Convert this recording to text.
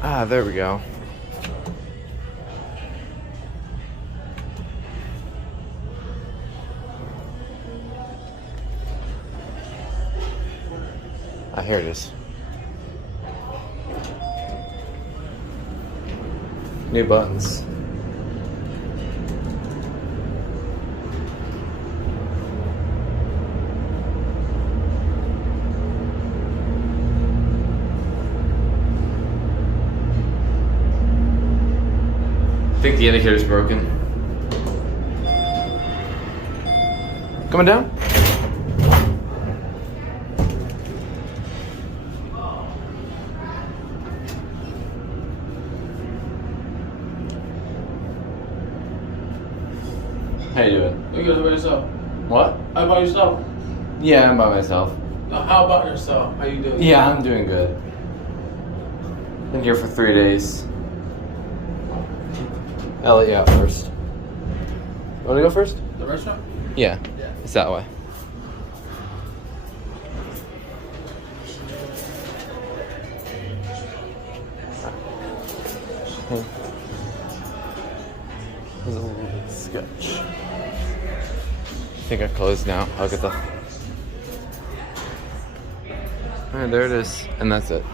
Ah, there we go. Ah, here it is. New buttons. I think the indicator's broken. Coming down? How you doing? You good by yourself? What? How about yourself? Yeah, I'm by myself. How about yourself? How you doing? Yeah, I'm doing good. Been here for 3 days. I'll let you out first. Want to go first? The restaurant? Yeah, it's that way. There's a little bit sketch. I think I closed now. I'll get the... Alright, there it is. And that's it.